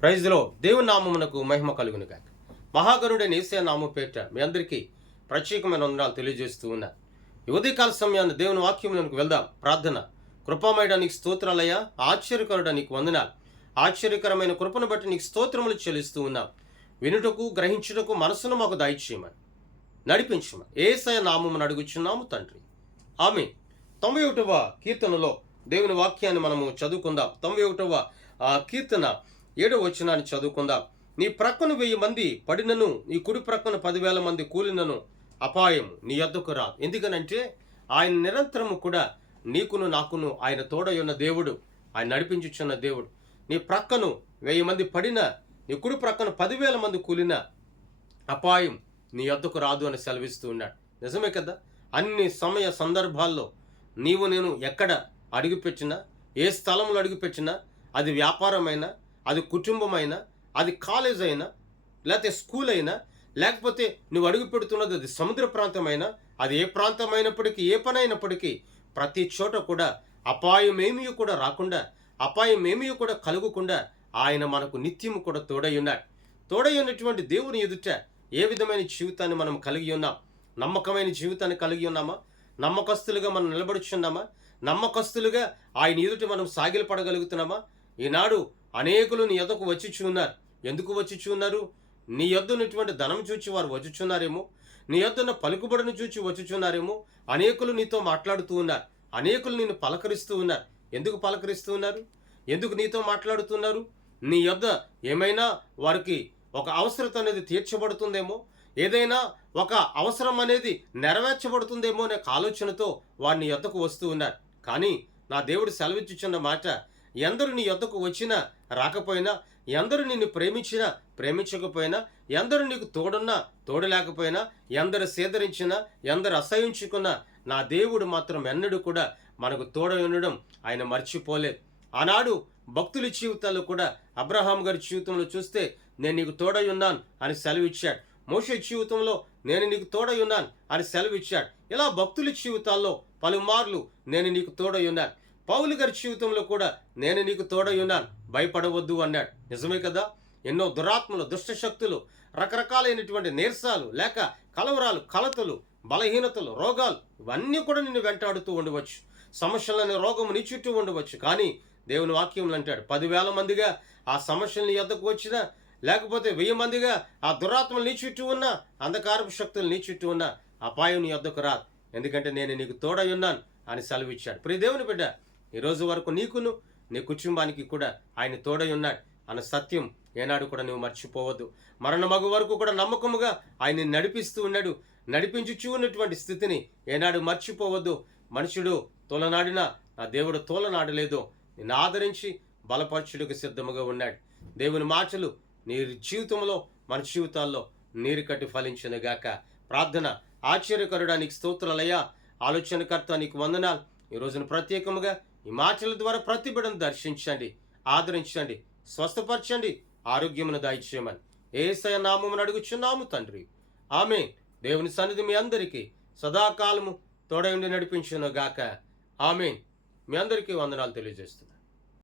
ప్రైజ్లో దేవుని నామమునకు మహిమ కలుగును గాక. మహాగరుడైన యేసయ్య నామం పేరిట మీ అందరికీ ప్రత్యేకమైన వందనాలు తెలియజేస్తూ ఉన్నా. ఈ ఉదయకాల సమయాన్ని దేవుని వాక్యంలోనికి వెళ్దాం. ప్రార్థన. కృపామయుడా నీకు స్తోత్రాలయ్యా, ఆశ్చర్యకరుడా నీకు వందనాలు. ఆశ్చర్యకరమైన కృపను బట్టి నీకు స్తోత్రములు చెల్లిస్తూ ఉన్నాం. వినుటకు గ్రహించుటకు మనసును మాకు దయచేయమని నడిపించమని యేసయ్య నామమును అడుగుచున్నాము తండ్రి, ఆమేన్. 91వ కీర్తనలో దేవుని వాక్యాన్ని మనము చదువుకుందాం. 91వ కీర్తన 7వ వచనాన్ని చదువుకుందాం. నీ ప్రక్కన 1000 మంది పడినను, నీ కుడి ప్రక్కన 10,000 మంది కూలినను అపాయం నీ యొద్దకు రాదు. ఎందుకనంటే ఆయన నిరంతరము కూడా నీకును నాకును ఆయన తోడై ఉన్న దేవుడు, ఆయన నడిపించుచున్న దేవుడు. నీ ప్రక్కను 1000 మంది పడిన, నీ కుడి ప్రక్కన 10,000 మంది కూలిన అపాయం నీ యొద్దకు రాదు అని సెలవిస్తూ ఉన్నాడు. నిజమే కదా. అన్ని సమయ సందర్భాల్లో నీవు నేను ఎక్కడ అడుగుపెట్టినా, ఏ స్థలంలో అడుగుపెట్టినా, అది వ్యాపారమైనా, అది కుటుంబమైనా, అది కాలేజ్ అయినా, లేకపోతే స్కూల్ అయినా, లేకపోతే నువ్వు అడుగు పెడుతున్నది అది సముద్ర ప్రాంతమైనా, అది ఏ ప్రాంతమైనప్పటికీ, ఏ పని అయినప్పటికీ ప్రతి చోట కూడా అపాయం ఏమీ కూడా రాకుండా, అపాయం ఏమీ కూడా కలుగకుండా ఆయన మనకు నిత్యము కూడా తోడై ఉన్నాడు. తోడై ఉన్నటువంటి దేవుని ఎదుట ఏ విధమైన జీవితాన్ని మనం కలిగి ఉన్నాం? నమ్మకమైన జీవితాన్ని కలిగి ఉన్నామా? నమ్మకస్తులుగా మనం నిలబడుచున్నామా? నమ్మకస్తులుగా ఆయన ఎదుట మనం సాగిలపడగలుగుతున్నామా? ఈనాడు అనేకులు నీ యొద్దకు వచ్చి ఉన్నారు. ఎందుకు వచ్చి ఉన్నారు? నీ యొద్ద ఉన్నటువంటి ధనం చూచి వారు వచ్చుచున్నారేమో, నీ యొద్దన్న పలుకుబడిని చూచి వచ్చుచున్నారేమో. అనేకులు నీతో మాట్లాడుతూ ఉన్నారు, అనేకులు నిన్ను పలకరిస్తూ ఉన్నారు. ఎందుకు పలకరిస్తూ ఉన్నారు? ఎందుకు నీతో మాట్లాడుతున్నారు? నీ యొద్ద ఏమైనా వారికి ఒక అవసరత అనేది తీర్చబడుతుందేమో, ఏదైనా ఒక అవసరం అనేది నెరవేర్చబడుతుందేమో అనే ఆలోచనతో వారు నీ యొద్దకు వస్తూ ఉన్నారు. కానీ నా దేవుడు సెలవిచ్చుచున్న మాట, ఎందరు నీ యొద్దకు వచ్చినా రాకపోయినా, ఎందరు నిన్ను ప్రేమించినా ప్రేమించకపోయినా, ఎందరు నీకు తోడున్నా తోడు లేకపోయినా, ఎందరు సేదరించినా ఎందరు అసహించుకున్నా, నా దేవుడు మాత్రం ఎన్నడూ కూడా మనకు తోడై ఉండడం ఆయన మర్చిపోలేదు. ఆనాడు భక్తుల జీవితాల్లో కూడా అబ్రహాం గారి జీవితంలో చూస్తే నేను నీకు తోడై ఉన్నాను అని సెలవిచ్చాడు. మోషే జీవితంలో నేను నీకు తోడై ఉన్నాను అని సెలవిచ్చాడు. ఇలా భక్తుల జీవితాల్లో పలుమార్లు నేను నీకు తోడై ఉన్నాను. పౌలు గారి జీవితంలో కూడా నేను నీకు తోడై ఉన్నాను, భయపడవద్దు అన్నాడు. నిజమే కదా. ఎన్నో దురాత్మలు, దుష్టశక్తులు, రకరకాలైనటువంటి నీరసాలు, లేక కలవరాలు, కలతలు, బలహీనతలు, రోగాలు ఇవన్నీ కూడా నిన్ను వెంటాడుతూ ఉండవచ్చు. సమస్యలనే రోగము నీ చుట్టూ ఉండవచ్చు. కానీ దేవుని వాక్యంలో అంటాడు, 10,000 మందిగా ఆ సమస్యలు నీ యొద్దకు వచ్చినా, లేకపోతే 1000 మందిగా ఆ దురాత్మలు నీ చుట్టూ ఉన్నా, అంధకారపు శక్తులు నీ చుట్టూ ఉన్నా అపాయం నీ యొద్దకు రాదు. ఎందుకంటే నేను నీకు తోడై ఉన్నాను అని సెలవిచ్చాడు. ప్రియ దేవుని బిడ్డ, ఈరోజు వరకు నీకును నీ కుటుంబానికి కూడా ఆయన తోడై ఉన్నాడు అన్న సత్యం ఏనాడు కూడా నువ్వు మర్చిపోవద్దు. మరణమగు వరకు కూడా నమ్మకముగా ఆయన నడిపిస్తూ ఉన్నాడు. నడిపించుచూ ఉన్నటువంటి స్థితిని ఏనాడు మర్చిపోవద్దు. మనుషుడు తోలనాడినా నా దేవుడు తోలనాడలేదు. నిన్ను ఆదరించి బలపరచుడికి సిద్ధముగా ఉన్నాడు. దేవుని మాటలు నీ జీవితంలో, మన జీవితాల్లో నీరు కట్టి ఫలించునుగాక. ప్రార్థన. ఆశ్చర్యకరుడా నీకు స్తోత్రాలయ్యా, ఆలోచనకర్త నీకు వందనాలు. ఈ రోజున ప్రత్యేకముగా ఈ మాటల ద్వారా ప్రతి బిడ్డను దర్శించండి, ఆదరించండి, స్వస్థపరచండి, ఆరోగ్యమును దయచేయమని యేసయ్య నామమున అడుగుచున్నాము తండ్రి, ఆమేన్. దేవుని సన్నిధి మీ అందరికీ సదాకాలము తోడై ఉండి నడిపించునుగాక. ఆమేన్. మీ అందరికీ వందనాలు తెలియజేస్తున్నాను.